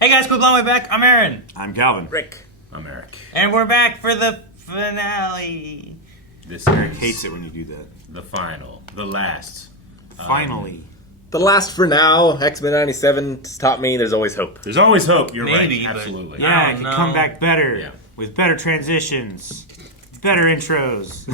Hey guys, quick long way back. I'm Aaron. I'm Calvin. Rick. I'm Eric. And we're back for the finale. This Eric is hates it when you do that. the final, the last. Finally. The last for now. X-Men 97 taught me there's always hope. There's always hope. You're Maybe, right. but- Absolutely. I Yeah, don't it could know. come back better. Yeah. With better transitions. Better intros.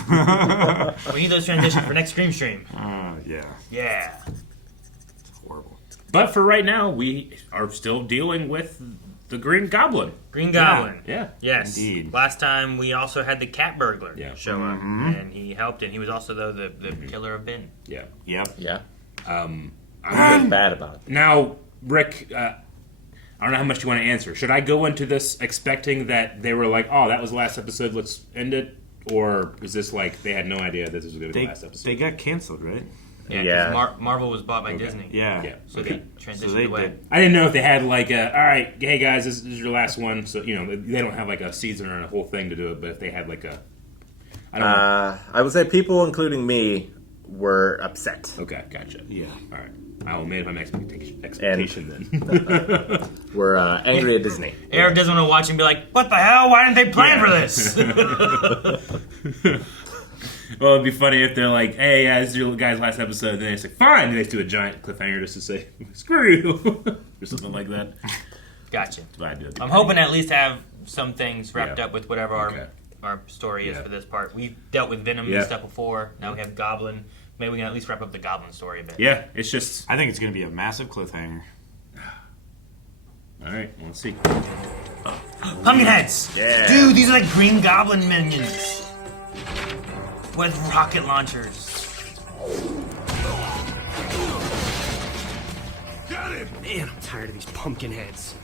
We need those transitions for next stream. Yeah. Yeah. It's horrible. But for right now, we are still dealing with the Green Goblin. Green Goblin. Yeah. Yes. Indeed. Last time we also had the cat burglar Yeah. show up, and he helped, and he was also the killer of Ben. Yeah. Yep. Yeah. I'm I feel bad about it. Now, Rick, I don't know how much you want to answer. Should I go into this expecting that they were like, oh, that was the last episode, let's end it? Or is this like they had no idea this was going to be the last episode? They got canceled, right? Yeah. 'Cause Yeah. Marvel was bought by Disney. Yeah. Yeah. So Okay. they transitioned So they away. did. I didn't know if they had like all right, hey guys, this is your last one. So, you know, they don't have like a season or a whole thing to do it, but if they had like a, I don't know. I would say people, including me, were upset. Okay, gotcha. Yeah. All right. I will manage my expectation then. We're angry at Disney. Eric doesn't want to watch and be like, what the hell? Why didn't they plan for this? Well, it'd be funny if they're like, hey, yeah, this is your guys' last episode. And then they say, fine. And they just do a giant cliffhanger just to say, screw you. Or something like that. Gotcha. But I do it. I'm hoping to at least have some things wrapped Yeah. up with whatever Okay. our story is Yeah. for this part. We've dealt with Venom Yeah. and stuff before. Now we have Goblin. Maybe we can at least wrap up the Goblin story a bit. Yeah, it's just, I think it's going to be a massive cliffhanger. all right, well, let's see. Pumpkin heads! Yeah. Dude, these are like Green Goblin minions. With rocket launchers. Man, I'm tired of these pumpkin heads.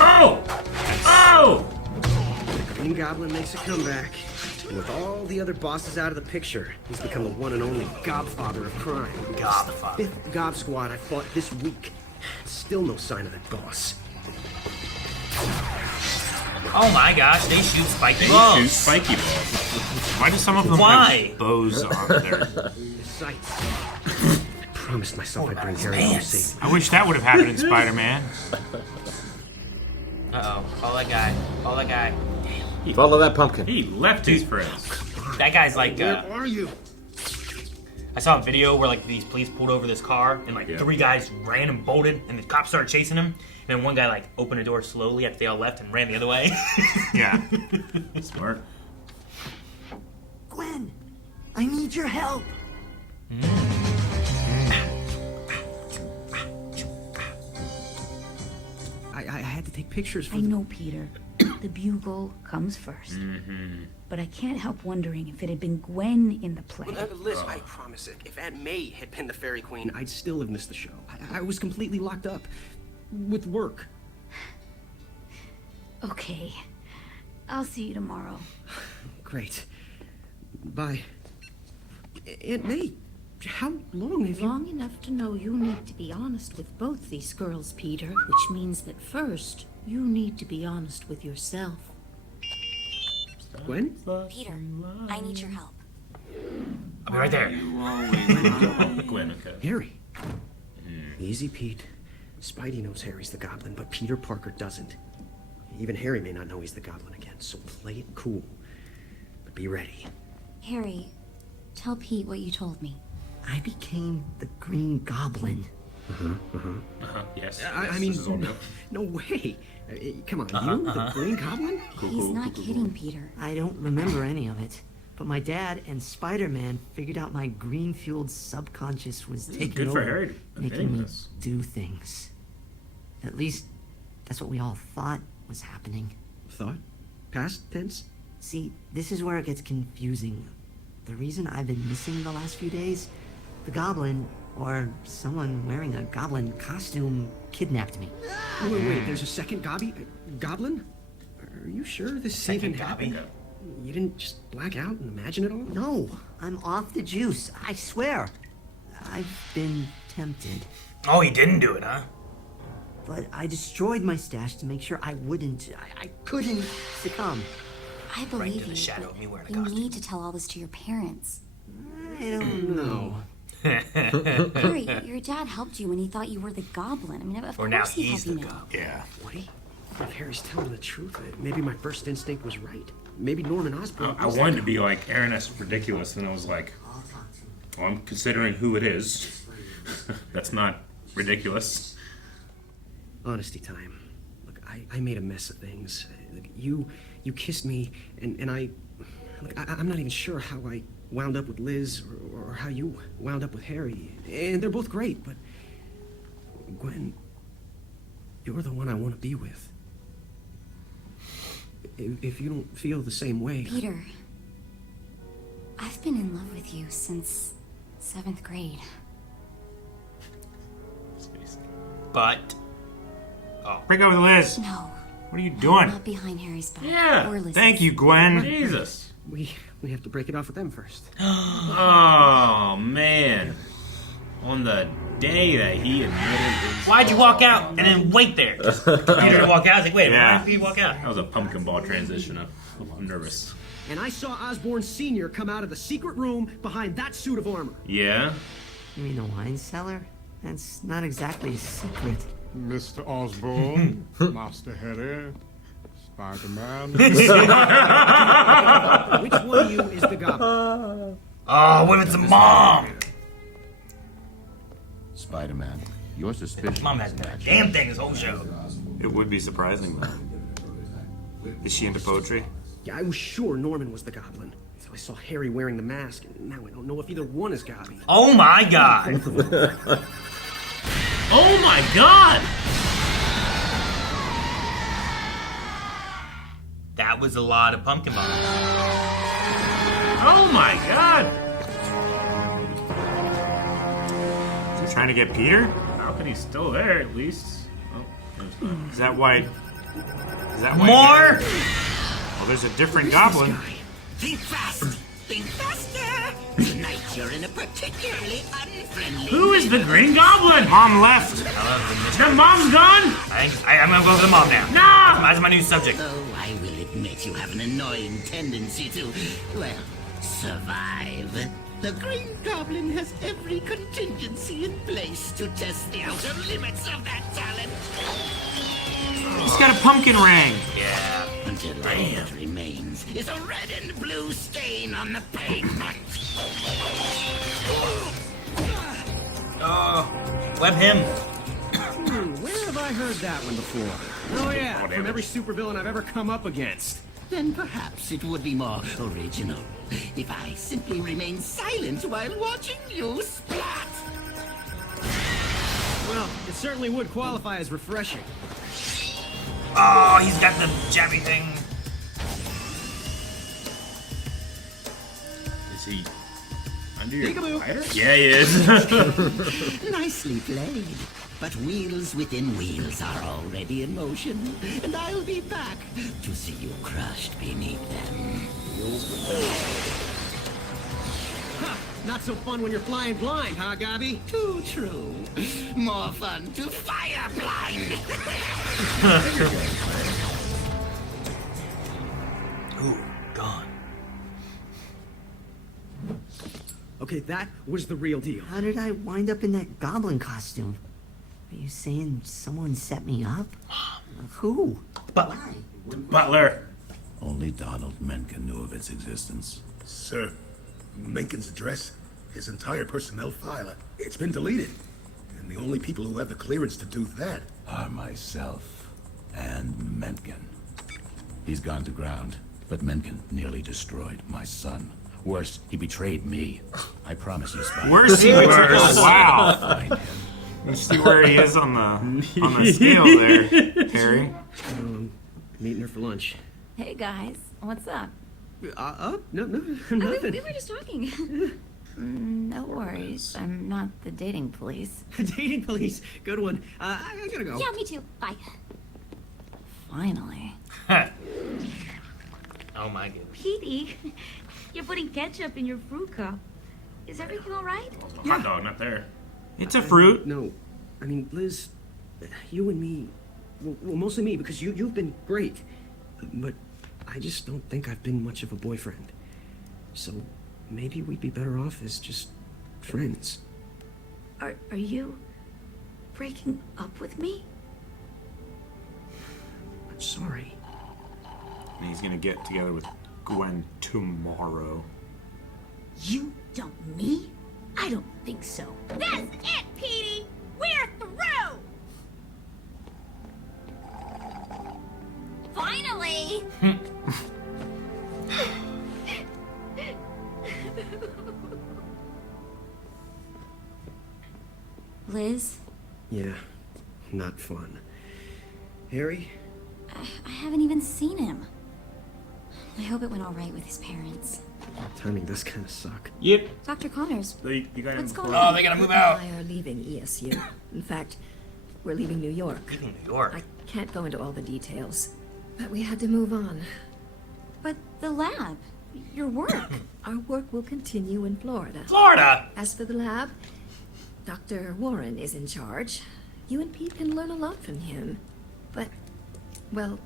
Oh! Oh! The Green Goblin makes a comeback. And with all the other bosses out of the picture, he's become the one and only Gobfather of crime. Godfather. Fifth Gob Squad I fought this week. Still no sign of that boss. Oh my gosh, they shoot spiky Shoot balls. spiky balls. Why do some of them Why? have bows on their... The sights. I promised myself I'd bring Harry home pants. safe. I wish that would have happened in Spider-Man. Uh-oh. Follow that guy. Follow that guy. Follow that pumpkin. He left his friends. That guy's like, Where are you? I saw a video where like these police pulled over this car and like Yeah. 3 guys ran and bolted and the cops started chasing him. And then one guy like opened the door slowly after they all left and ran the other way. Yeah. Smart. Gwen, I need your help. I had to take pictures for I know, Peter. The bugle comes first. But I can't help wondering if it had been Gwen in the play. Liz, I promise it. If Aunt May had been the Fairy Queen, I'd still have missed the show. I was completely locked up. With work. Okay. I'll see you tomorrow. Great. Bye. Aunt May, how long have you... Long enough to know you need to be honest with both these girls, Peter. Which means that first, you need to be honest with yourself. Gwen? Peter, I need your help. I'll be right there. Gwen, okay. Harry. Easy, Pete. Spidey knows Harry's the Goblin, but Peter Parker doesn't. Even Harry may not know he's the Goblin again, so play it cool. But be ready. Harry, tell Pete what you told me. I became the Green Goblin. Yes. I yes, mean, this is all real. no way. Come on, you, the Green Goblin? He's not kidding, Peter. I don't remember any of it, but my dad and Spider-Man figured out my green-fueled subconscious was taking good for over, Harry making admitting me this. do things. At least, that's what we all thought was happening. Thought? Past tense? See, this is where it gets confusing. The reason I've been missing the last few days, the Goblin, or someone wearing a Goblin costume, kidnapped me. Wait, there's a second Goblin? Are you sure this even happened? You didn't just black out and imagine it all? No, I'm off the juice, I swear. I've been tempted. Oh, he didn't do it, huh? But I destroyed my stash to make sure I wouldn't, I couldn't succumb. I Right believe to the you, shadow but of me wearing a you costume. need to tell all this to your parents. I don't know. Harry, your dad helped you when he thought you were the goblin. I mean, of Or course now he'd he's help the you now. goblin. Yeah. Woody? If Harry's telling the truth, maybe my first instinct was right. Maybe Norman Osborn. I wanted to be like, Aaron, that's ridiculous. And I was like, well, I'm considering who it is. That's not ridiculous. Honesty time. Look, I made a mess of things. Look, you kissed me, and I'm not even sure how I wound up with Liz or how you wound up with Harry. And they're both great, but Gwen, you're the one I want to be with. If you don't feel the same way... Peter, I've been in love with you since 7th grade. But Break up with Liz. No, What are you doing? not behind Harry's back. Yeah, Or Liz's. Thank you, Gwen. Jesus. We have to break it off with them first. Oh, man. On the day that he admitted his... why'd you walk out and then wait there? Just for Peter to walk out. I was like, wait, Yeah. why did he walk out? That was a pumpkin ball transition. I'm nervous. And I saw Osborn Sr. come out of the secret room behind that suit of armor. Yeah? You mean the wine cellar? That's not exactly a secret. Mr. Osborne, Master Harry, Spider-Man. Which one of you is the goblin? Oh, what if it's a mom? Spider-Man, your suspicion. Mom hasn't done a damn thing this whole show. It would be surprising, though. Is she into poetry? Yeah, I was sure Norman was the goblin. So I saw Harry wearing the mask, and now I don't know if either one is Gobby. Oh my god. Oh my god! That was a lot of pumpkin bombs. Oh my god! Is he trying to get Peter? How can he's still there at least? Oh, Is that why? More? Well, there's a different goblin. Think fast! Think faster! Tonight you're in a particularly unfriendly... who is the Green Goblin? Mom left. The mom's gone? I'm gonna go for the mom now. No! That's my new subject. Oh, I will admit you have an annoying tendency to, well, survive. The Green Goblin has every contingency in place to test the outer limits of that talent. He's got a pumpkin ring. Yeah. Until all that remains is a red and blue stain on the pavement. Web him. Where have I heard that one before? Oh yeah, from every supervillain I've ever come up against. Then perhaps it would be more original if I simply remain silent while watching you splat. Well, it certainly would qualify as refreshing. Oh, he's got the jabby thing. Is he under your Peekaboo. spider? Yeah, he is. Nicely played. But wheels within wheels are already in motion, and I'll be back to see you crushed beneath them. Not so fun when you're flying blind, huh, Gobby? Too true. More fun to fire blind. Ooh, gone. Okay, that was the real deal. How did I wind up in that goblin costume? Are you saying someone set me up? Who? But Butler. Only Donald Mencken knew of its existence. Sir, Menken's address, his entire personnel file, it's been deleted. And the only people who have the clearance to do that Are myself and Mencken. He's gone to ground, but Mencken nearly destroyed my son. Worse, he betrayed me. I promise you, Spider. Where's he? Worse. Wow. Find him. Let's see where he is on the scale there, Harry. Meeting her for lunch. Hey guys, what's up? No, nothing. We were just talking. No worries, I'm not the dating police. Dating police, good one. I gotta go. Yeah, me too. Bye. Finally. oh my goodness. Petey, you're putting ketchup in your fruit cup. Is everything all right? Hot dog, not there. It's a fruit. No, I mean, Liz, you and me, well, mostly me, because you've been great. But I just don't think I've been much of a boyfriend. So maybe we'd be better off as just friends. Are you breaking up with me? I'm sorry. And he's gonna get together with Gwen tomorrow. You dump me? I don't think so. That's it, Petey! We're through! Finally! Liz, Yeah, not fun. Harry? I haven't even seen him. I hope it went all right with his parents. Timing does kind of suck. Yep. Dr. Connors, You got what's him. going on? Oh, they gotta move out. I are leaving ESU. In fact, we're leaving New York. Leaving New York. I can't go into all the details, but we had to move on. But the lab, your work. Our work will continue in Florida. Florida! As for the lab, Dr. Warren is in charge. You and Pete can learn a lot from him. But, well,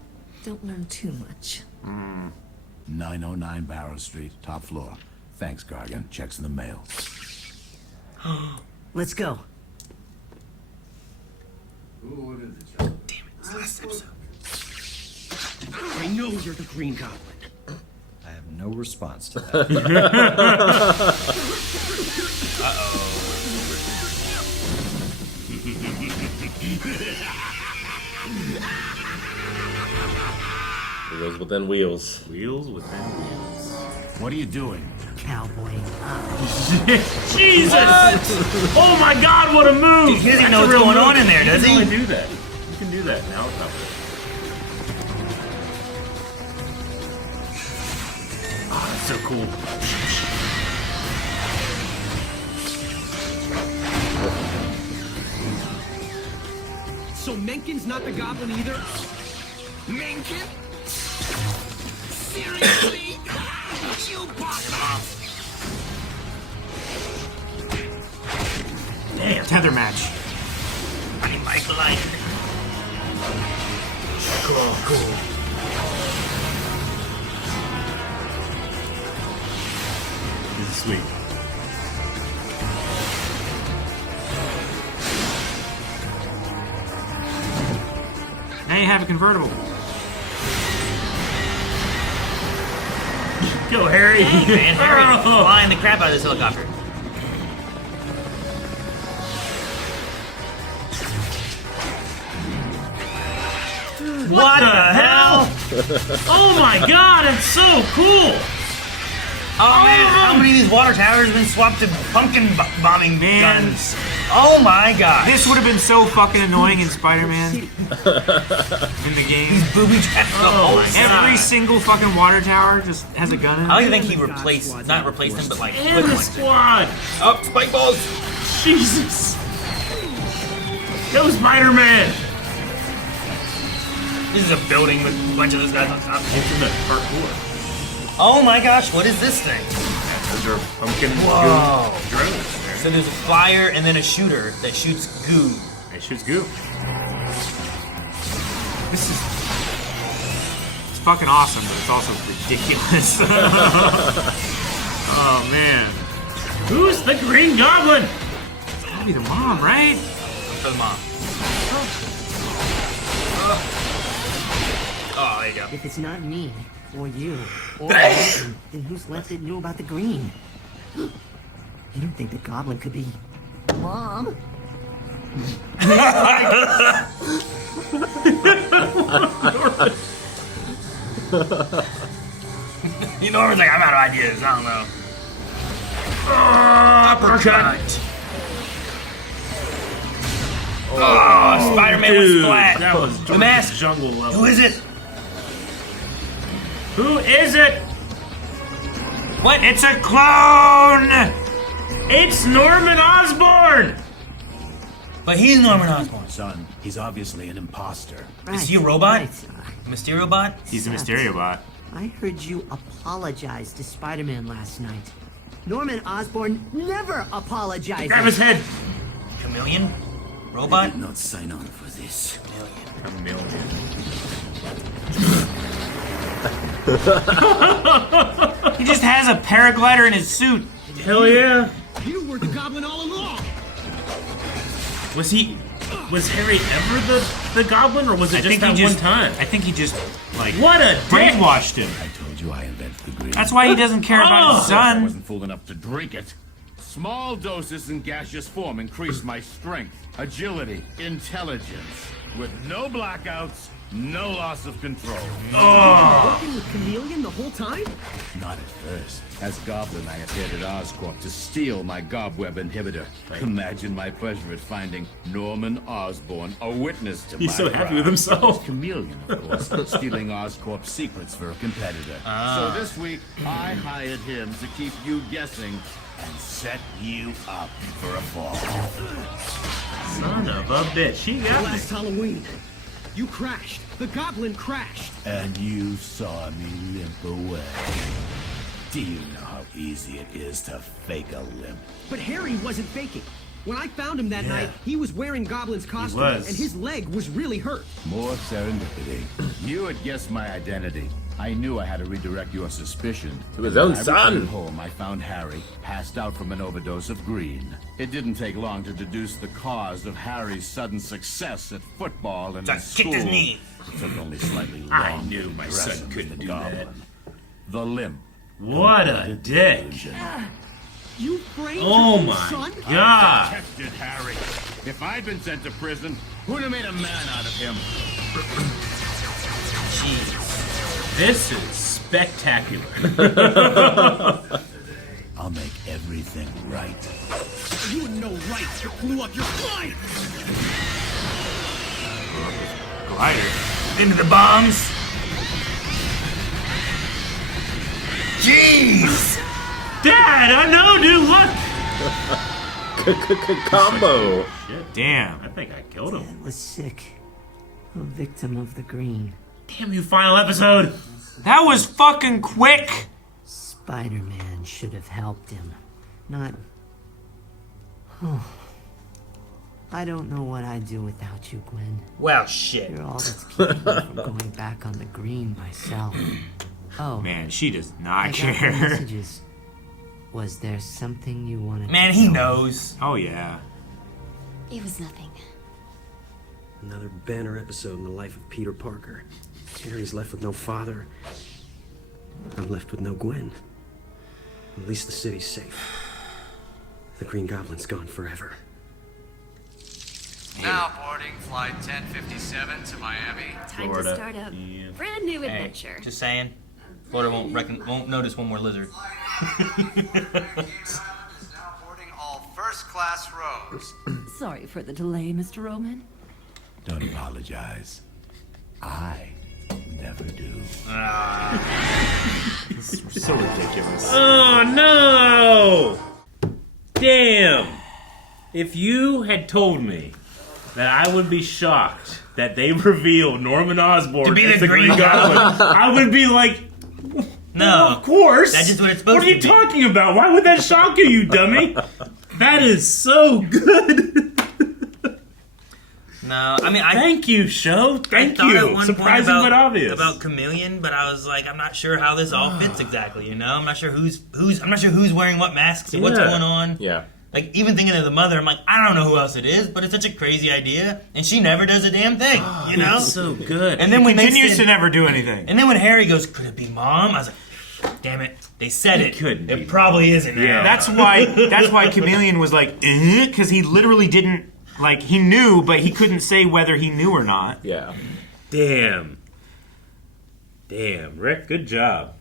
don't learn too much. 909 Barrow Street, top floor. Thanks, Gargan. Checks in the mail. Let's go. Damn it, it's the last episode. I know you're the Green Goblin. I have no response to that. Wheels within wheels. Wheels within wheels. What are you doing? Cowboy up. Jesus! Oh my God, what a move! Dude, he doesn't even know what's going on in there, does he? You can only do that. You can do that now. It's not Oh, that's so cool. So Menken's not the Goblin either? Menken? Seriously? You bought Damn. Tether match. I need my life. Cool. This is sweet. Now you have a convertible. Go, Harry. Dang, man, Harry flying the crap out of this helicopter. What the hell? Oh my God, it's so cool. Oh man, how many of these water towers have been swapped to pumpkin bombing guns? Oh my god. This would have been so fucking annoying in Spider-Man. In the game. He's booby trapped the whole Every single fucking water tower just has a gun in it. I like to think he replaced, not replaced them, but like And the flipped one. squad. Oh, spike balls. Jesus. Go Spider-Man. This is a building with a bunch of those guys on top. Ultimate parkour. Oh my gosh, what is this thing? Those are pumpkin Whoa. drones. So there's a flyer and then a shooter that shoots goo. It shoots goo. This is... It's fucking awesome, but it's also ridiculous. Oh, man. Who's the Green Goblin? It's gotta be the mom, right? For the mom. Oh, there you go. If it's not me, or you, or then who's left that knew about the green? You don't think the goblin could be Mom? You know, Norman's like, I'm out of ideas. I don't know. Uppercut. Oh, Spider-Man was flat. That was the mask. jungle level. Who is it? Who is it? What? It's a clone! It's Norman Osborn! But he's Norman Osborn. Son, he's obviously an imposter. Is he a robot? A Mysterio bot? He's a Mysterio bot. I heard you apologize to Spider-Man last night. Norman Osborn never apologizes. Grab his head! Chameleon? I Robot? did not sign on for this. Chameleon. He just has a paraglider in his suit. Hell yeah! You were the Goblin all along. Was Harry ever the goblin, or was it just that one time? I think he just, like, what a brainwashed him. I told you I invented the green. That's why he doesn't care about his I son. wasn't fool enough to drink it. Small doses in gaseous form increase my strength, agility, intelligence. With no blackouts, no loss of control. Working with Chameleon the whole time? Not at first. As Goblin, I appeared at Oscorp to steal my Gobweb inhibitor. Imagine my pleasure at finding Norman Osborn a witness to He's my so happy crime. with himself. Chameleon, of course, stealing Oscorp's secrets for a competitor. So this week, I hired him to keep you guessing and set you up for a fall. Son of a bitch, he got me. Last Halloween, you crashed. The goblin crashed. And you saw me limp away. Do you know how easy it is to fake a limp? But Harry wasn't faking. When I found him that night, he was wearing Goblin's costume, was. and his leg was really hurt. More serendipity. You had guessed my identity. I knew I had to redirect your suspicion. To his own When I son. returned home, I found Harry passed out from an overdose of green. It didn't take long to deduce the cause of Harry's sudden success at football and in Just kicked his school. knee. It took only slightly long. I knew my son couldn't do that. The limp. What a dick. You framed Oh your own my son? God. I detested Harry. If I'd been sent to prison, who'd have made a man out of him? This is spectacular. I'll make everything right. You had no right to blew up your spine! Glider. Into the bombs. Jeez! Dad, I know, dude, look! Combo. Shit, damn. I think I killed him. Was sick. A victim of the green. Damn you, final episode. That was fucking quick. Spider-Man should have helped him. Not... I don't know what I'd do without you, Gwen. Well, shit. You're all that's keeping me from going back on the green myself. Oh, Man, she does I not got the care. messages. Was there something you wanted Man, to he know? knows. Oh, yeah. It was nothing. Another banner episode in the life of Peter Parker. Harry's left with no father. I'm left with no Gwen. At least the city's safe. The Green Goblin's gone forever. Now boarding flight 1057 to Miami. Time to start a brand new Hey, adventure. just saying. Florida won't notice one more lizard. Boarding all first class rows. Sorry for the delay, Mr. Roman. Don't apologize. I never do. So ridiculous. Oh, no! Damn. If you had told me that I would be shocked that they revealed Norman Osborn To be as the the Green Green Goblin, I would be like, No. of course. That's just what it's supposed What are you to be. talking about? Why would that shock you, you dummy? That is so good. No, I mean, Thank you, show. Thank I thought at you. one Surprising point but obvious. about Chameleon, but I was like, I'm not sure how this all fits exactly. You know, I'm not sure who's wearing what masks and what's Yeah. going on. Yeah. Like even thinking of the mother, I'm like, I don't know who else it is, but it's such a crazy idea, and she never does a damn thing. You know, It's so good. And then when they Continues said, to never do anything. and then when Harry goes, could it be Mom? I was like, damn it, they said it. couldn't It be probably isn't. Now. Yeah. That's why Chameleon was like, because he literally didn't, like, he knew, but he couldn't say whether he knew or not. Yeah. Damn, Rick, good job.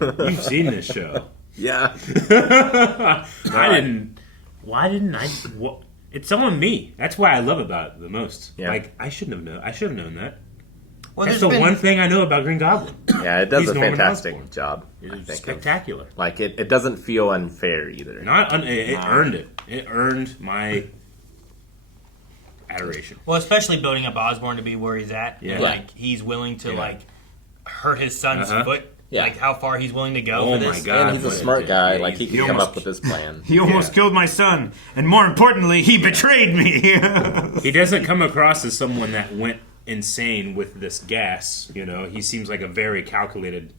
You've seen this show. Yeah. I didn't. Why didn't I? It's on me. That's why I love about it the most. Yeah. Like I shouldn't have known. I should have known that. Well, That's there's the been- one thing I know about Green Goblin. Yeah, it does He's a Norman fantastic Osborn. job. It I was think, spectacular. Like it doesn't feel unfair either. It earned it. It earned my adoration. Well, especially building up Osborn to be where he's at. Yeah. And, like he's willing to like hurt his son's Uh-huh. foot. Yeah. Like how far he's willing to go Oh for my this. God. And he's a what smart it- guy. yeah, Like he he can come almost- up with his plan. He almost killed my son, and more importantly, he betrayed me. He doesn't come across as someone that went insane with this gas. You know, he seems like a very calculated,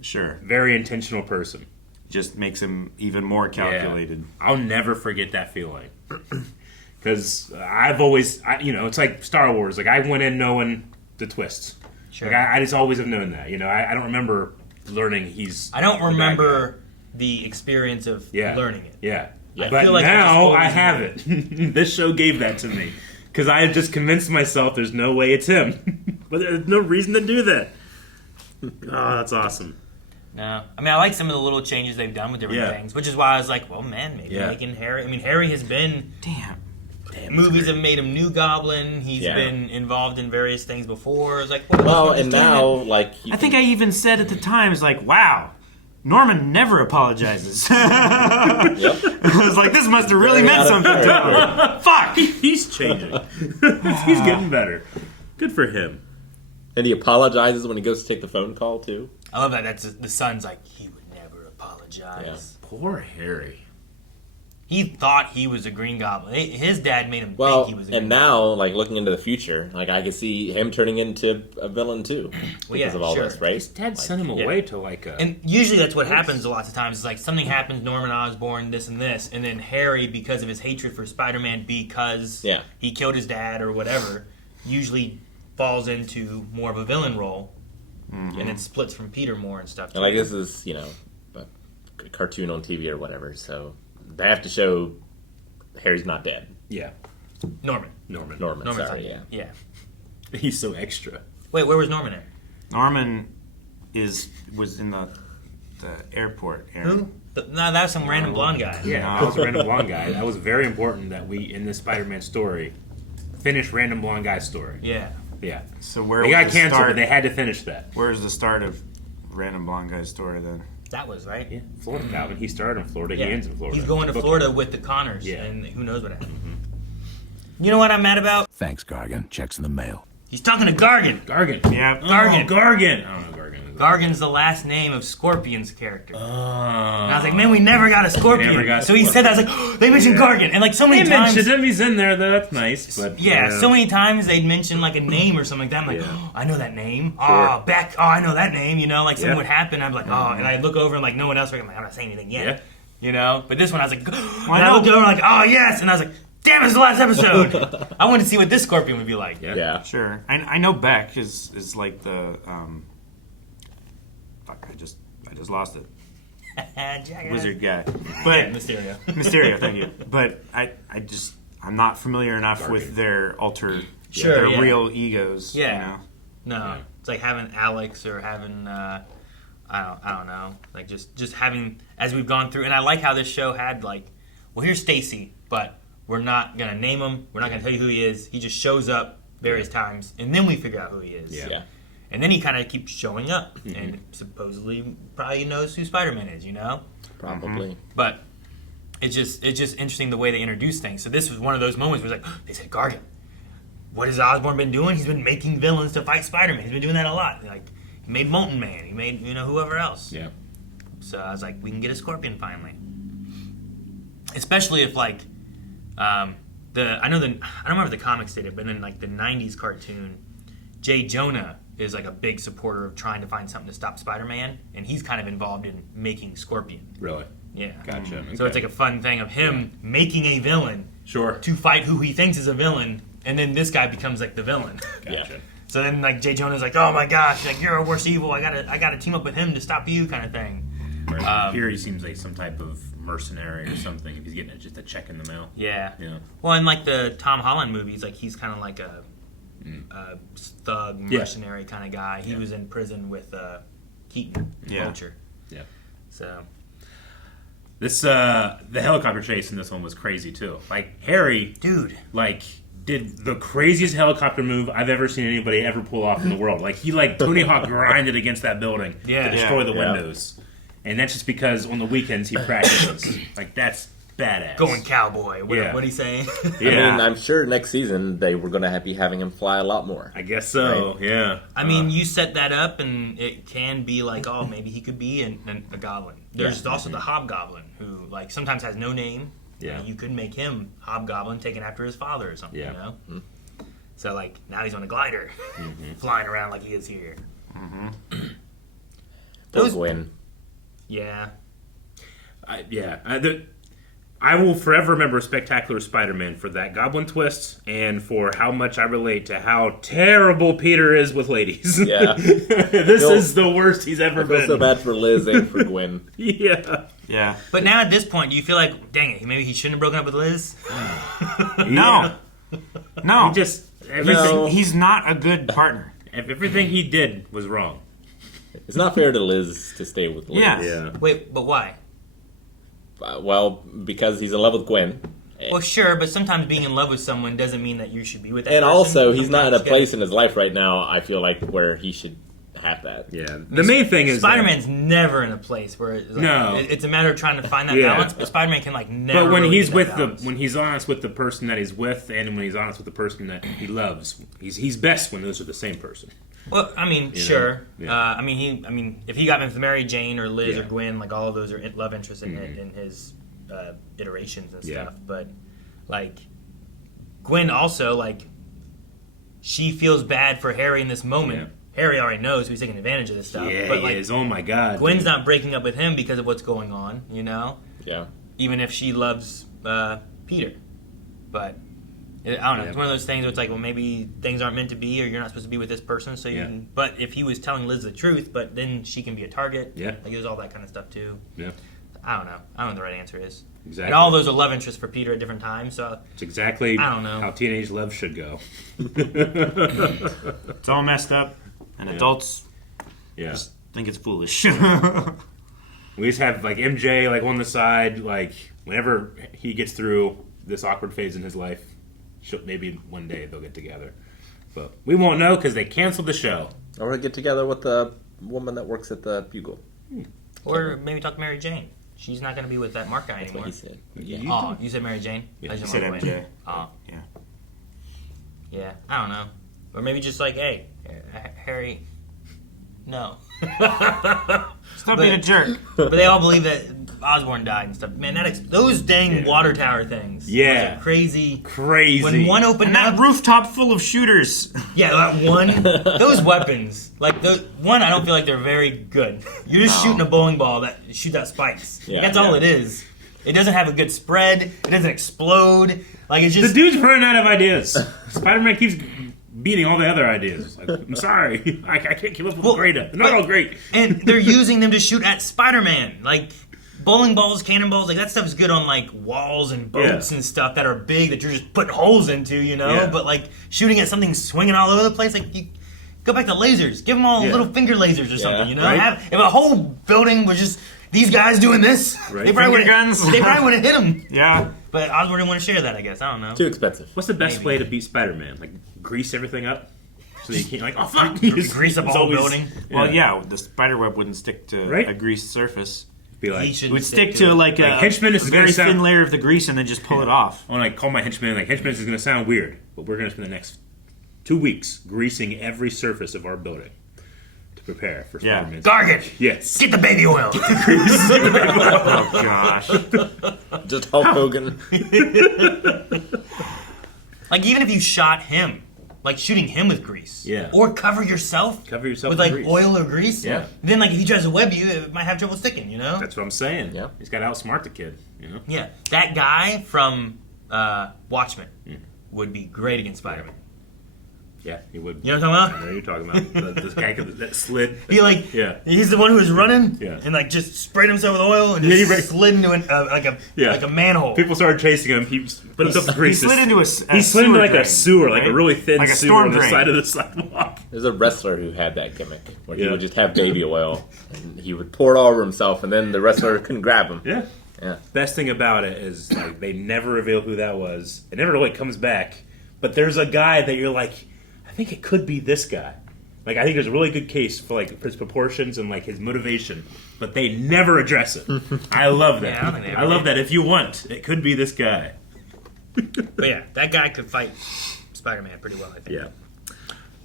Sure. very intentional person. Just makes him even more calculated. Yeah. I'll never forget that feeling. Because I've always, it's like Star Wars. Like, I went in knowing the twists. Sure. Like, I just always have known that. I don't remember learning he's. I don't remember the experience of learning it. Yeah. I But feel like now I I have it. This show gave that to me. Because I had just convinced myself there's no way it's him. But there's no reason to do that. Oh, that's awesome. No. I mean, I like some of the little changes they've done with different things, which is why I was like, well, man, maybe making Harry... I mean, Harry has been... Damn, movies have made him New Goblin. He's been involved in various things before. It's like, and now, like... I think I even said at the time, it's like, wow, Norman never apologizes. I was like, this must have really meant something to him. Fuck! He's changing. He's getting better. Good for him. And he apologizes when he goes to take the phone call, too. I love that. That's the son's like, he would never apologize. Yeah. Poor Harry. He thought he was a Green Goblin. His dad made him Well, think he was a and Green now, like, looking into the future, like, I could see him turning into a villain, too. Because of all this, right? His dad sent him away to, like, a... And usually that's what happens a lot of times. It's like something happens, Norman Osborn, this and this, and then Harry, because of his hatred for Spider-Man, because he killed his dad or whatever, usually falls into more of a villain role. And it splits from Peter more and stuff, too. And, like, this is, a cartoon on TV or whatever, so they have to show Harry's not dead. Yeah. Norman, sorry, like, yeah. He's so extra. Wait, where was Norman at? Norman was in the airport. Aaron. Who? No, that was some random blonde guy. Yeah, that was a random blonde guy. That was very important that we, in this Spider-Man story, finish random blonde guy's story. Yeah. Yeah. So where they was got the canceled, start? but they had to finish that. Where's the start of Random Blonde Guy's story then? That was, right? Yeah, Florida, Calvin. He started in Florida. He ends in Florida. He's going to Book Florida him. with the Connors, Yeah. and who knows what happened. You know what I'm mad about? Thanks, Gargan. Check's in the mail. He's talking to Gargan. Gargan. Yeah. Gargan. Oh, Gargan. I don't know Gargan. Gargan's the last name of Scorpion's character. And I was like, man, we never got a Scorpion. So he said that. I was like, oh, they mentioned Gargan. And like so many They times. mentioned him. He's in there, though. That's nice. But So many times they'd mention like a name or something like that. I'm like, oh, I know that name. Oh, Beck. Oh, I know that name. Like something would happen. I'm like, oh, and I look over and like no one else. I'm like, I'm not saying anything yet. But this one I was like, I looked over and like, oh yes, and I was like, damn, it's the last episode. I wanted to see what this Scorpion would be like. Yeah. Sure. I know Beck is like the fuck. I just lost it. Wizard guy, but Mysterio. Thank you. But I'm not familiar enough with their Sure, real egos. Yeah. No, it's like having Alex or having I don't know, like just having, as we've gone through. And I like how this show had like, well, here's Stacy, but we're not gonna name him. We're not gonna tell you who he is. He just shows up various times, and then we figure out who he is. Yeah. And then he kind of keeps showing up, and supposedly probably knows who Spider-Man is, Probably. But it's just interesting the way they introduce things. So this was one of those moments where it's like, they said Gargan. What has Osborn been doing? He's been making villains to fight Spider-Man. He's been doing that a lot. Like he made Molten Man. He made whoever else. Yeah. So I was like, we can get a Scorpion finally. Especially if like I don't remember if the comics did it, but in like the '90s cartoon, Jay Jonah is like a big supporter of trying to find something to stop Spider-Man, and he's kind of involved in making Scorpion. Really? Yeah. Gotcha. So it's like a fun thing of him making a villain to fight who he thinks is a villain, and then this guy becomes like the villain. Gotcha. So then like Jay Jonah's like, oh my gosh, like you're a worse evil. I gotta team up with him to stop you, kind of thing. Here he seems like some type of mercenary or something. If he's getting just a check in the mail. Yeah. Yeah. Well, in like the Tom Holland movies, like he's kind of like a thug mercenary kind of guy. He was in prison with Keaton, Vulture. Yeah. So this the helicopter chase in this one was crazy too. Like Harry, like did the craziest helicopter move I've ever seen anybody ever pull off in the world. Like he like Tony Hawk grinded against that building to destroy the windows, and that's just because on the weekends he practices. Like that's badass. Going cowboy. What he saying? I mean, I'm sure next season they were going to be having him fly a lot more. I guess so. Right? Yeah. I mean, you set that up, and it can be like, oh, maybe he could be a goblin. There's also the Hobgoblin, who like sometimes has no name. Yeah. You could make him Hobgoblin, taken after his father or something. Yeah. You know. Mm-hmm. So like now he's on a glider, flying around like he is here. Those win. Yeah. I will forever remember Spectacular Spider-Man for that Goblin twist and for how much I relate to how terrible Peter is with ladies. Yeah. This is the worst he's ever been. I feel so bad for Liz and for Gwen. Yeah. Yeah. But now at this point, do you feel like, dang it, maybe he shouldn't have broken up with Liz? No. No. He just... He's not a good partner. Everything he did was wrong. It's not fair to Liz to stay with Liz. Yeah. Wait, but why? Well, because he's in love with Gwen. Well, sure, but sometimes being in love with someone doesn't mean that you should be with that And person. also, he's not in a Sometimes place in his life right now, I feel like, where he should have that. Yeah. The main thing is... Spider-Man's never in a place where it's like, No. it's a matter of trying to find that Yeah. balance, but Spider-Man can never But when really he's get that with balance. when he's honest with the person that he's with, and when he's honest with the person that he loves, he's best when those are the same person. Well, I mean, You know? sure. Yeah. I mean, if he got with Mary Jane or Liz Yeah. or Gwen, like all of those are love interests in his iterations and Yeah. stuff. But Gwen also she feels bad for Harry in this moment. Yeah. Harry already knows who's taking advantage of this stuff. Yeah, but he is. Oh my god. Gwen's dude. not breaking up with him because of what's going on. You know. Yeah. Even if she loves Peter, but. I don't know. It's one of those things where it's like, well, maybe things aren't meant to be, or you're not supposed to be with this person. So you can. But if he was telling Liz the truth, but then she can be a target. Yeah. There's all that kind of stuff too. Yeah. I don't know. I don't know what the right answer is. Exactly. And all those are love interests for Peter at different times. So It's exactly I don't know. how teenage love should go. It's all messed up, and adults just think it's foolish. We just have MJ on the side. Whenever he gets through this awkward phase in his life, maybe one day they'll get together. But we won't know because they canceled the show. Or get together with the woman that works at the Bugle. or maybe talk to Mary Jane. She's not going to be with that Mark guy That's anymore. what he said. Oh, you said Mary Jane? Yeah, I you just said went away. MJ. Oh. Yeah. Yeah, I don't know. Or maybe just hey, Harry, no. Stop being a jerk. But they all believe that Osborn died and stuff. Man, those dang water tower things. Yeah. Was crazy. Crazy. When one opened And that up, rooftop full of shooters. yeah, that one, those weapons, one, I don't feel like they're very good. You're just shooting a bowling ball that shoots out spikes. Yeah. That's all it is. It doesn't have a good spread. It doesn't explode. It's just... The dude's running out of ideas. Spider-Man keeps beating all the other ideas. I'm sorry. I can't keep up with the great. They're not all great. And they're using them to shoot at Spider-Man. Bowling balls, cannonballs, that stuff is good on walls and boats and stuff that are big that you're just putting holes into, Yeah. But shooting at something swinging all over the place, you go back to lasers. Give them all little finger lasers or something, right. If a whole building was just these guys doing this, Right. they probably Guns. would have hit them. Yeah. But Osborn didn't want to share that, I guess. I don't know. Too expensive. What's the best Maybe. way to beat Spider-Man? Grease everything up so that you can't oh fuck, Grease up It's a whole always- building. Well, yeah, the spider web wouldn't stick to Right? a greased surface. Be He like, It shouldn't would stick to a henchman is very gonna sound- thin layer of the grease and then just pull it off. I want to call my henchman. Henchman is going to sound weird, but we're going to spend the next 2 weeks greasing every surface of our building to prepare for Yeah. Spider-Man. Gargan! Yes. Get the baby oil! Oh gosh. Just Hulk Hogan. Even if you shot him, shooting him with grease. Yeah. Or cover yourself. Cover yourself with with grease. oil or grease. Yeah. Then if he tries to web you, it might have trouble sticking, That's what I'm saying. Yeah. He's got to outsmart the kid. Yeah. That guy from Watchmen would be great against Spider-Man. Yeah, he would. You know what I'm I talking know who you're talking about. This guy that slid. about? He Yeah. he's the one who was running Yeah. and just sprayed himself with oil and Yeah, just he slid into a manhole. People started chasing him. He put himself in He grease. slid into a He slid into sewer a drain, sewer, right? a really thin Like a sewer storm on the drain. side of the sidewalk. There's a wrestler who had that gimmick where he Yeah. would just have baby oil and he would pour it all over himself and then the wrestler couldn't grab him. Yeah. Yeah. Best thing about it is they never reveal who that was. It never really comes back. But there's a guy that you're I think it could be this guy. I think there's a really good case for his proportions and his motivation, but they never address it. I love that. Yeah, I don't think they ever I love did. that. If you want, it could be this guy. But yeah, that guy could fight Spider-Man pretty well, I think.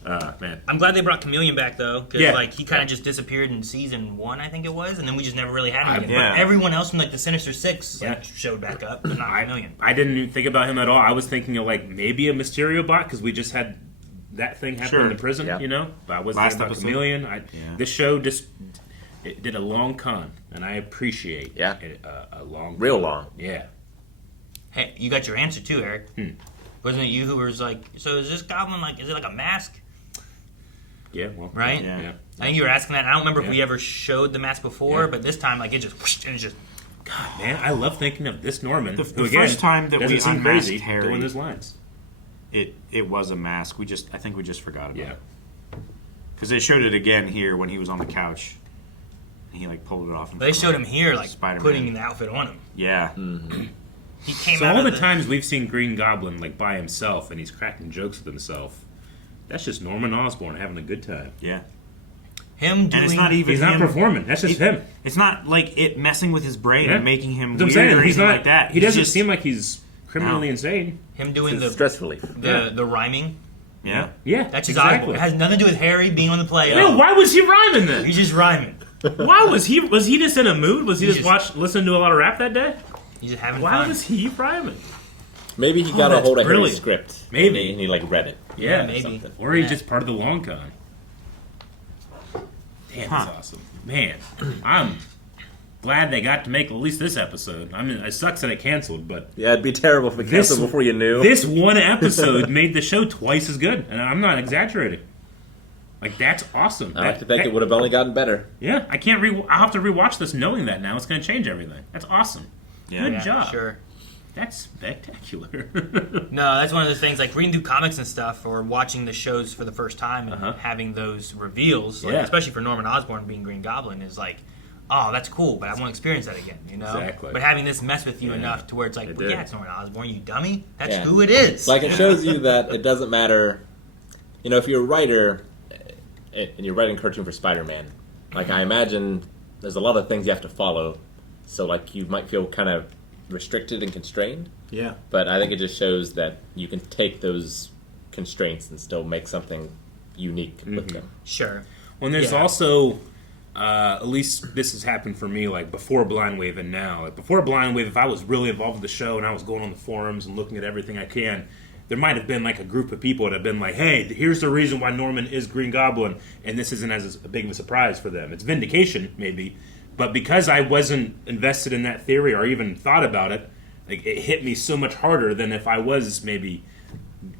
Yeah. Man. I'm glad they brought Chameleon back though, because Yeah. he kind of just disappeared in season 1, I think it was, and then we just never really had him again. yeah. But everyone else from the Sinister Six Yeah. showed back up, but not Chameleon. I didn't even think about him at all. I was thinking of maybe a Mysterio bot because we just had that thing happen Sure. in the prison, Yeah. But I wasn't Last thinking about episode. Chameleon. This show it did a long con, and I appreciate Yeah. a long Real con. long. Yeah. Hey, you got your answer too, Eric. Wasn't it you who was like, so is this goblin like, is it like a mask? Yeah, well, right? Yeah. I think you were asking that. I don't remember if we ever showed the mask before, but this time, like, it just, whoosh, and it's just. God, man, I love thinking of this Norman. The who, again, first time that we doesn't seem unmasked crazy Harry, doing his lines. It was a mask. I think we just forgot about it. Because they showed it again here when he was on the couch. And he like pulled it off. They showed him here, like Spider-Man. putting the outfit on him. Yeah. He came So out all of the times we've seen Green Goblin like by himself and he's cracking jokes with himself, that's just Norman Osborn having a good time. Yeah. Him doing. And it's not even He's not him. performing. That's just him. It's not like it messing with his brain and making him That's what weird I'm saying. or He's anything not like that. He He's doesn't just- seem like he's criminally No. insane. Him doing the stress relief. The rhyming. Yeah. Yeah. That's his exactly. It has nothing to do with Harry being on the play. No, why was he rhyming then? He's just rhyming. Why was he? Was he just in a mood? Was he He's just listening to a lot of rap that day? He's just having Why fun. was he rhyming? Maybe he got a that's hold of brilliant. Harry's script. Maybe. And he like read it. Yeah, maybe. Something. Or he's just part of the long con. Damn, that's awesome. Man, I'm glad they got to make at least this episode. I mean, it sucks that it canceled, but Yeah, it'd be terrible if it canceled before you knew. this one episode made the show twice as good, and I'm not exaggerating. Like, that's awesome. I like to think it would have only gotten better. Yeah, I can't I'll have to rewatch this knowing that now. It's going to change everything. That's awesome. Yeah. Good job. Sure. That's spectacular. No, that's one of those things like reading through comics and stuff, or watching the shows for the first time and having those reveals, like, Yeah. especially for Norman Osborn being Green Goblin, is like, oh, that's cool, but I want to experience that again, you know? Exactly. But having this mess with you Yeah. enough to where it's like, It well, did. yeah, it's Norman Osborn, you dummy. That's Yeah. who it is. Like, it shows you that it doesn't matter. You know, if you're a writer and you're writing a cartoon for Spider-Man, like, I imagine there's a lot of things you have to follow. So, like, you might feel kind of restricted and constrained. Yeah. But I think it just shows that you can take those constraints and still make something unique with them. Sure. Well, and there's Yeah. also, at least this has happened for me, like before Blind Wave and now. Like before Blind Wave, if I was really involved with the show and I was going on the forums and looking at everything I can, there might have been like a group of people that have been like, hey, here's the reason why Norman is Green Goblin, and this isn't as big of a surprise for them. It's vindication, maybe, but because I wasn't invested in that theory or even thought about it, like it hit me so much harder than if I was maybe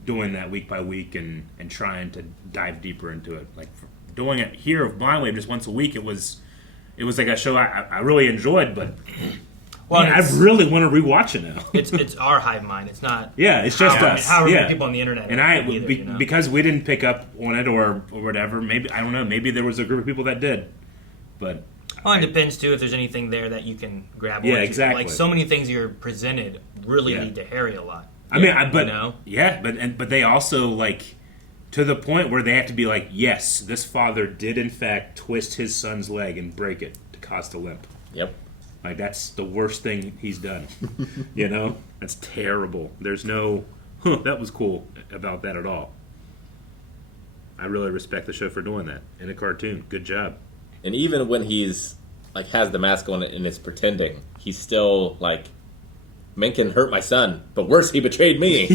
doing that week by week and trying to dive deeper into it. Like doing it here of Blind Wave just once a week, it was like a show I really enjoyed, but Well, man, I it's- really want to rewatch it now. it's our hive mind. It's not. Yeah, it's just how, us. How yeah. people on the internet. And I, either, you know? because we didn't pick up on it or whatever. Maybe I don't know. Maybe there was a group of people that did, but Well, it depends too if there's anything there that you can grab. Yeah, onto. exactly. Like so many things you're presented really Yeah. lead to Harry a lot. I mean, you know? yeah, but they also like to the point where they have to be like, yes, this father did in fact twist his son's leg and break it to cause a limp. Yep. Like that's the worst thing he's done. You know, that's terrible. There's no, that was cool about that at all. I really respect the show for doing that in a cartoon. Good job. And even when he's like has the mask on and is pretending, he's still like, Mencken hurt my son, but worse, he betrayed me.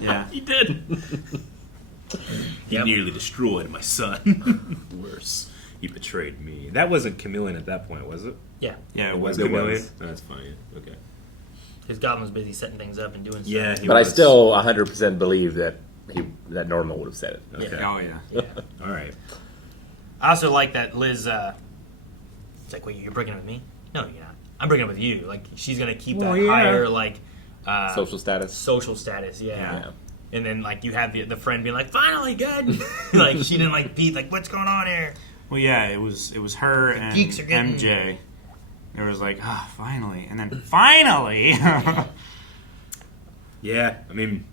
Yeah. He did. He nearly destroyed my son. Worse, he betrayed me. That wasn't Chameleon at that point, was it? Yeah. Yeah, It was It Chameleon? was. Oh, that's funny. Okay. His Goblin was busy setting things up and doing stuff. Yeah, But I still 100% believe that that Norman would have said it. Okay. Oh yeah. Yeah. All right. I also like that Liz. It's like, wait, you're breaking up with me? No, you're not. I'm breaking up with you. Like she's gonna keep Well, that yeah. higher like Social status. Social status, yeah. Yeah. And then like you have the friend being like, finally good. Like she didn't like Pete. Like what's going on here? Well, yeah, it was her and geeks are getting- MJ. There was like, finally, and then finally. Yeah, I mean,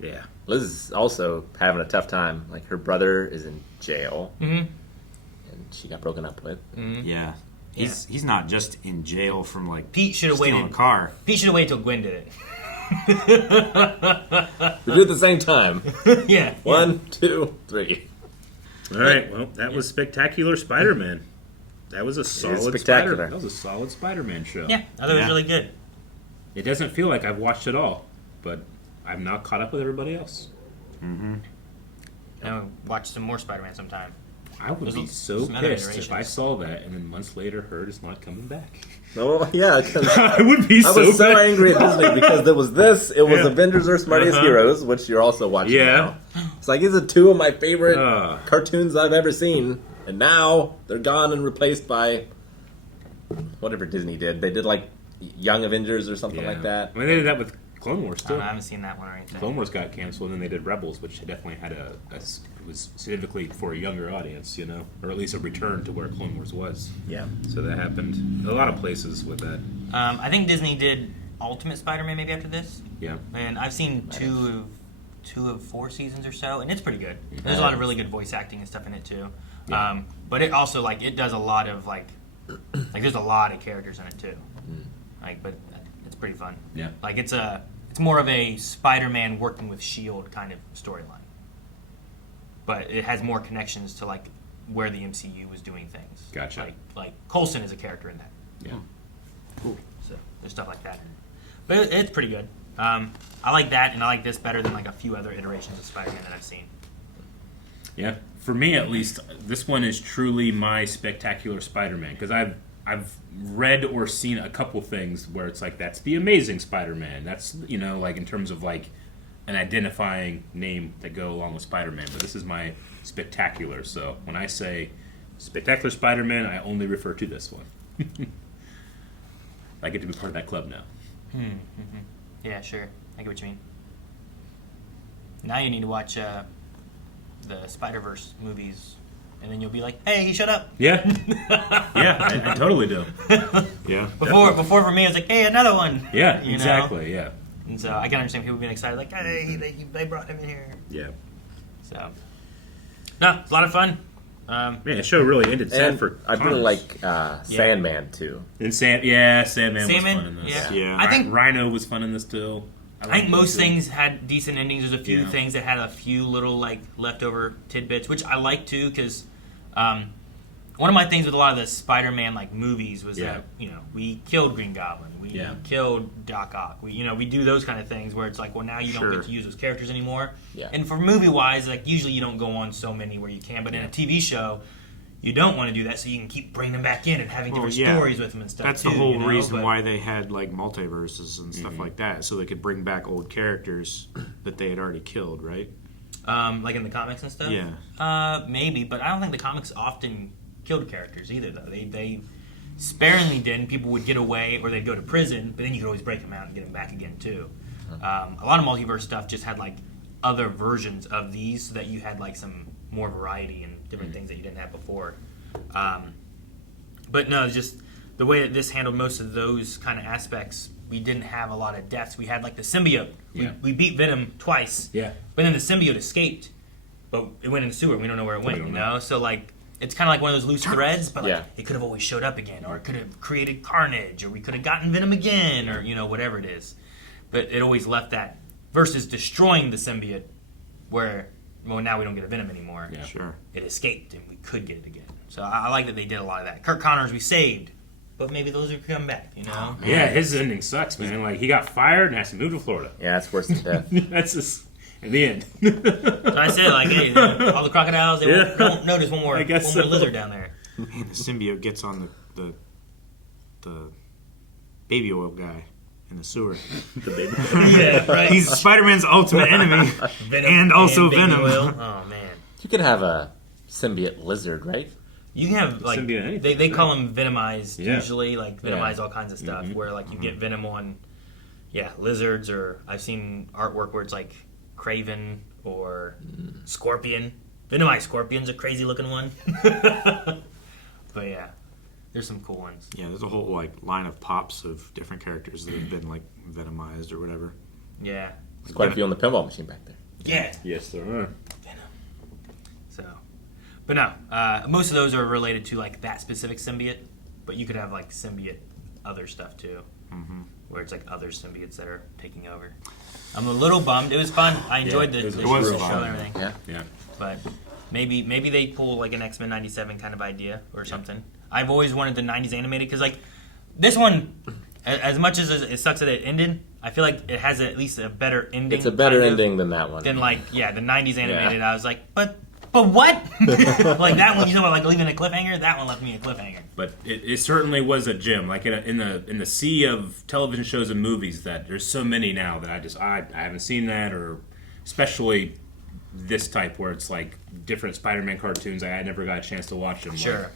yeah. Liz is also having a tough time. Like her brother is in jail, Mm-hmm. and she got broken up with. Yeah. He's not just in jail from like Pete should have stealing waited. a car. Pete should have waited till Gwen did it. We do it at the same time. Yeah. 1, 2, 3. All right. Well, that was Spectacular Spider-Man. That was a solid spectacular. That was a solid Spider-Man show. Yeah, I thought it was really good. It doesn't feel like I've watched it all, but I'm now caught up with everybody else. And we'll watch some more Spider-Man sometime. I would be so pissed if I saw that and then months later heard it's not coming back. Oh, yeah. I would be I was so angry at Disney because there was this. It was Avengers Earth's Mightiest Heroes, which you're also watching now. It's like, these are two of my favorite cartoons I've ever seen. And now they're gone and replaced by whatever Disney did. They did like Young Avengers or something like that. I mean, they did that with Clone Wars too. I haven't seen that one or anything. Clone Wars got canceled, and then they did Rebels, which definitely had it was specifically for a younger audience, you know, or at least a return to where Clone Wars was. Yeah. So that happened a lot of places with that. I think Disney did Ultimate Spider-Man maybe after this. Yeah. And I've seen two of 4 seasons or so, and it's pretty good. There's a lot of really good voice acting and stuff in it too. Yeah. But it also it does a lot of there's a lot of characters in it too. But it's pretty fun. Yeah. It's more of a Spider-Man working with S.H.I.E.L.D. kind of storyline. But it has more connections to where the MCU was doing things. Gotcha. Like Coulson is a character in that. Yeah. Cool. So there's stuff like that. But it's pretty good. I like that, and I like this better than a few other iterations of Spider-Man that I've seen. Yeah, for me at least, this one is truly my spectacular Spider-Man because I've read or seen a couple things where it's that's the Amazing Spider-Man. That's in terms of an identifying name that go along with Spider-Man. But this is my spectacular. So when I say spectacular Spider-Man, I only refer to this one. I get to be part of that club now. Mm-hmm. Yeah, sure. I get what you mean. Now you need to watch the Spider-Verse movies, and then you'll be like, "Hey, he shut up." Yeah, yeah, I totally do. Yeah. Before for me, it's hey, another one. Yeah, exactly. Yeah. And so I can understand people being excited, hey, they brought him in here. Yeah. So, no, it's a lot of fun. Man, the show really ended sad for I really like Sandman too. And Sandman was fun in this. Yeah. I think Rhino was fun in this too. I think most things had decent endings. There's a few things that had a few little leftover tidbits, which I like too, because one of my things with a lot of the Spider-Man movies was that we killed Green Goblin, we killed Doc Ock, we do those kind of things where it's now you don't get to use those characters anymore. Yeah. And for movie wise, usually you don't go on so many where you can, but in a TV show, you don't want to do that, so you can keep bringing them back in and having different stories with them and stuff. That's the whole reason why they had multiverses and stuff like that, so they could bring back old characters that they had already killed, right? In the comics and stuff. Yeah. Maybe, but I don't think the comics often killed characters either. Though they sparingly did, and people would get away or they'd go to prison, but then you could always break them out and get them back again too. A lot of multiverse stuff just had other versions of these, so that you had some more variety and different things that you didn't have before. But no, it's just the way that this handled most of those kind of aspects. We didn't have a lot of deaths. We had the symbiote. Yeah. We beat Venom twice. Yeah. But then the symbiote escaped, but it went in the sewer. We don't know where it went. So it's kind of one of those loose threads. But it could have always showed up again, or it could have created carnage, or we could have gotten Venom again, or whatever it is. But it always left that versus destroying the symbiote, where now we don't get a Venom anymore. Yeah, sure. It escaped, and we could get it again. So I like that they did a lot of that. Kirk Connors we saved, but maybe those are come back. Yeah, his ending sucks, man. He got fired and has to move to Florida. Yeah, that's worse than death. That's just in the end. So I said, hey, all the crocodiles, they won't notice one more lizard down there. Man, the symbiote gets on the baby oil guy in the sewer. The baby oil. Yeah, right. He's Spider-Man's ultimate enemy, and also Venom. Oil. Oh man. You could have a symbiote lizard, right? You can have they call them venomized usually, venomize all kinds of stuff. Mm-hmm. Where you get venom on, lizards, or I've seen artwork where it's Craven or Scorpion. Venomized Scorpion's a crazy looking one. But yeah, there's some cool ones. Yeah, there's a whole line of pops of different characters that have been venomized or whatever. Yeah, there's quite a few on the pinball machine back there. Yeah. Yes, there are. So, but no, most of those are related to that specific symbiote. But you could have symbiote other stuff too, where it's other symbiotes that are taking over. I'm a little bummed. It was fun. I enjoyed the show and everything. Yeah. But maybe they pull an X-Men 97 kind of idea or something. I've always wanted the 90s animated because this one, as much as it sucks that it ended, I feel like it has at least a better ending. It's a better ending than that one. Than the 90s animated. I was but but what? Like that one, you know, like leaving a cliffhanger. That one left me a cliffhanger. But it certainly was a gem. Like in the sea of television shows and movies, that there's so many now that I haven't seen that, or especially this type where it's like different Spider-Man cartoons. I never got a chance to watch them. Sure. Like,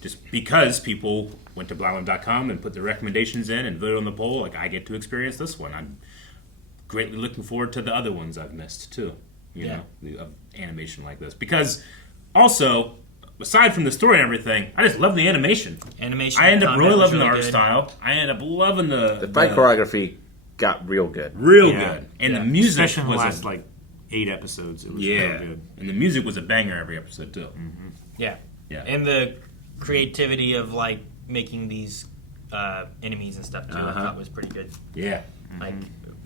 just because people went to blindweb.com and put their recommendations in and voted on the poll, like I get to experience this one. I'm greatly looking forward to the other ones I've missed too. You know, of animation like this. Because also, aside from the story and everything, I just love the animation. I end up really loving the art style. I end up loving the fight choreography got real good. Real good. And the music especially in the was last like 8 episodes. It was real good. And the music was a banger every episode too. Mm-hmm. Yeah. Yeah. And the creativity of like making these enemies and stuff too, I thought was pretty good. Yeah. Like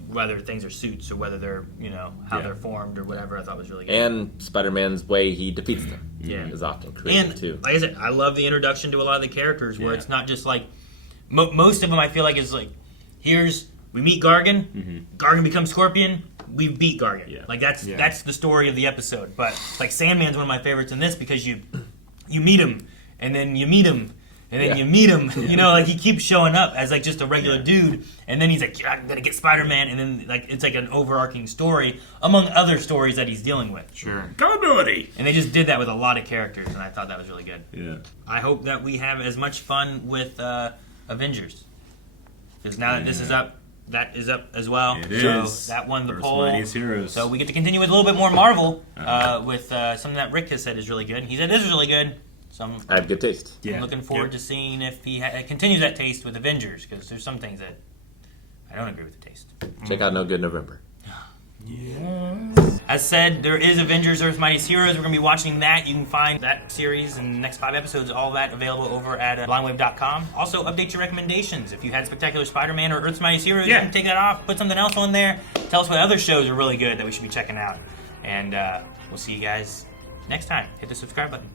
whether things are suits or whether they're, you know, how they're formed or whatever, I thought was really good. And Spider-Man's way he defeats them is often creative and, too. Like I said, I love the introduction to a lot of the characters where it's not just like most of them. I feel like is like we meet Gargan, Gargan becomes Scorpion, we beat Gargan. Yeah. Like that's the story of the episode. But like Sandman's one of my favorites in this because you meet him and then you meet him. And then you meet him, you know, like he keeps showing up as like just a regular dude, and then he's like, I'm gonna get Spider-Man, and then like it's like an overarching story among other stories that he's dealing with. Sure. Accountability. And they just did that with a lot of characters, and I thought that was really good. Yeah. I hope that we have as much fun with Avengers, because now that this is up, that is up as well. It so is. That won the First poll. Mightiest Heroes. So we get to continue with a little bit more Marvel with something that Rick has said is really good. He said this is really good. So I have good taste. I'm looking forward to seeing if he continues that taste with Avengers, because there's some things that I don't agree with the taste. Check out No Good November. As said, there is Avengers Earth's Mightiest Heroes. We're going to be watching that. You can find that series and the next 5 episodes, all that available over at blindwave.com. Also, update your recommendations. If you had Spectacular Spider-Man or Earth's Mightiest Heroes, you can take that off, put something else on there. Tell us what other shows are really good that we should be checking out. And we'll see you guys next time. Hit the subscribe button.